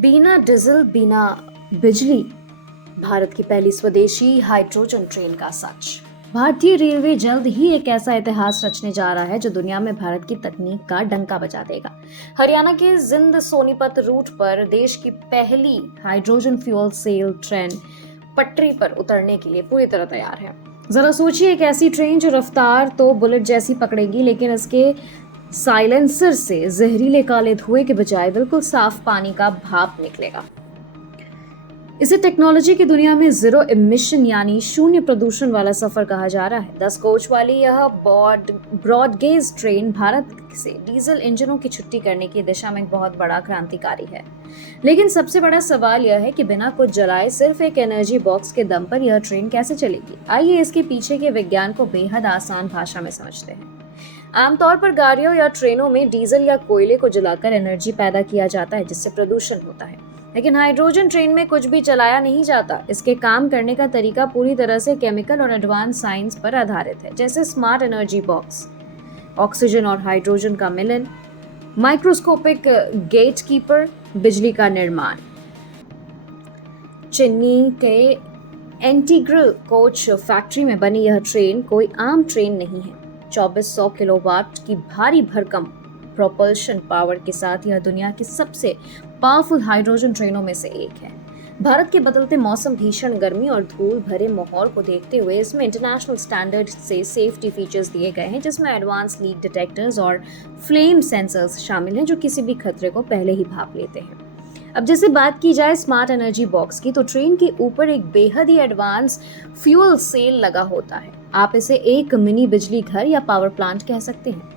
बिना डीजल बिना बिजली, भारत की पहली स्वदेशी हाइड्रोजन ट्रेन का सच। भारतीय रेलवे जल्द ही एक ऐसा इतिहास रचने जा रहा है जो दुनिया में भारत की तकनीक का डंका बजा देगा। हरियाणा के जिंद सोनीपत रूट पर देश की पहली हाइड्रोजन फ्यूल सेल ट्रेन पटरी पर उतरने के लिए पूरी तरह तैयार है। जरा सोचिए, एक ऐसी ट्रेन जो रफ्तार तो बुलेट जैसी पकड़ेगी, लेकिन इसके साइलेंसर से जहरीले काले धुएं के बजाय बिल्कुल साफ पानी का भाप निकलेगा। इसे टेक्नोलॉजी की दुनिया में जीरो इमिशन यानी शून्य प्रदूषण वाला सफर कहा जा रहा है। 10 कोच वाली यह ब्रॉडगेज ट्रेन भारत से डीजल इंजनों की छुट्टी करने की दिशा में एक बहुत बड़ा क्रांतिकारी है। लेकिन सबसे बड़ा सवाल यह है कि बिना कुछ जलाए सिर्फ एक एनर्जी बॉक्स के दम पर यह ट्रेन कैसे चलेगी। आइए इसके पीछे के विज्ञान को बेहद आसान भाषा में समझते हैं। आमतौर पर गाड़ियों या ट्रेनों में डीजल या कोयले को जलाकर एनर्जी पैदा किया जाता है, जिससे प्रदूषण होता है। लेकिन हाइड्रोजन ट्रेन में कुछ भी चलाया नहीं जाता। इसके काम करने का तरीका पूरी तरह से केमिकल और एडवांस साइंस पर आधारित है, जैसे स्मार्ट एनर्जी बॉक्स, ऑक्सीजन और हाइड्रोजन का मिलन, माइक्रोस्कोपिक गेट कीपर, बिजली का निर्माण। चेन्नई के इंटीग्रल कोच फैक्ट्री में बनी यह ट्रेन कोई आम ट्रेन नहीं है। 2400 किलोवाट की भारी भरकम प्रोपल्शन पावर के साथ यह दुनिया की सबसे पावरफुल हाइड्रोजन ट्रेनों में से एक है। भारत के बदलते मौसम, भीषण गर्मी और धूल भरे माहौल को देखते हुए इसमें इंटरनेशनल स्टैंडर्ड से सेफ्टी फीचर्स दिए गए हैं, जिसमें एडवांस लीक डिटेक्टर्स और फ्लेम सेंसर्स शामिल हैं, जो किसी भी खतरे को पहले ही भाप लेते हैं। अब जैसे बात की जाए स्मार्ट एनर्जी बॉक्स की, तो ट्रेन के ऊपर एक बेहद ही एडवांस फ्यूल सेल लगा होता है। आप इसे एक मिनी बिजली घर या पावर प्लांट कह सकते हैं।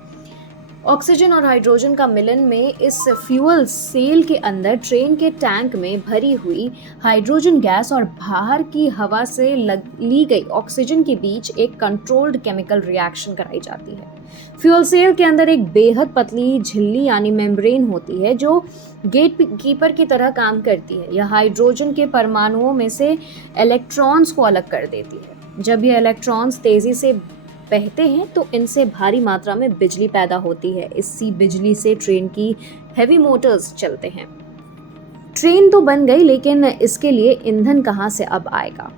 ऑक्सीजन और हाइड्रोजन का मिलन में इस फ्यूल सेल के अंदर ट्रेन के टैंक में भरी हुई हाइड्रोजन गैस और बाहर की हवा से ली गई ऑक्सीजन के बीच एक कंट्रोल्ड केमिकल रिएक्शन कराई जाती है। फ्यूल सेल के अंदर एक बेहद पतली झिल्ली यानी मेम्ब्रेन होती है, जो गेट कीपर की तरह काम करती है। यह हाइड्रोजन के परमाणुओं में से इलेक्ट्रॉन्स को अलग कर देती है। जब ये इलेक्ट्रॉन्स तेजी से बहते हैं तो इनसे भारी मात्रा में बिजली पैदा होती है। इसी बिजली से ट्रेन की हेवी मोटर्स चलते हैं। ट्रेन तो बन गई, लेकिन इसके लिए ईंधन कहां से अब आएगा?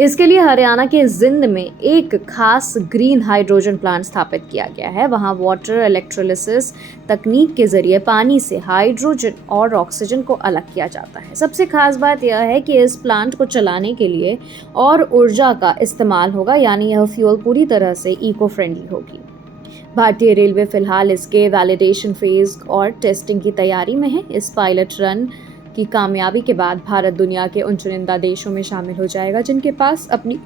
इसके लिए हरियाणा के जिंद में एक खास ग्रीन हाइड्रोजन प्लांट स्थापित किया गया है। वहां वाटर इलेक्ट्रोलिसिस तकनीक के जरिए पानी से हाइड्रोजन और ऑक्सीजन को अलग किया जाता है। सबसे खास बात यह है कि इस प्लांट को चलाने के लिए और ऊर्जा का इस्तेमाल होगा, यानी यह फ्यूल पूरी तरह से इको फ्रेंडली होगी। भारतीय रेलवे फिलहाल इसके वैलिडेशन फेज और टेस्टिंग की तैयारी में है। इस पायलट रन की कामयाबी के बाद भारत दुनिया के उन चुनिंदा देशों में शामिल हो जाएगा जिनके पास अपनी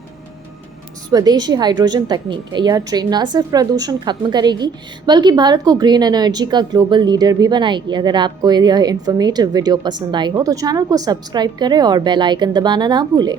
स्वदेशी हाइड्रोजन तकनीक है। यह ट्रेन न सिर्फ प्रदूषण खत्म करेगी, बल्कि भारत को ग्रीन एनर्जी का ग्लोबल लीडर भी बनाएगी। अगर आपको यह इन्फॉर्मेटिव वीडियो पसंद आई हो तो चैनल को सब्सक्राइब करें और बेल आइकन दबाना ना भूलें।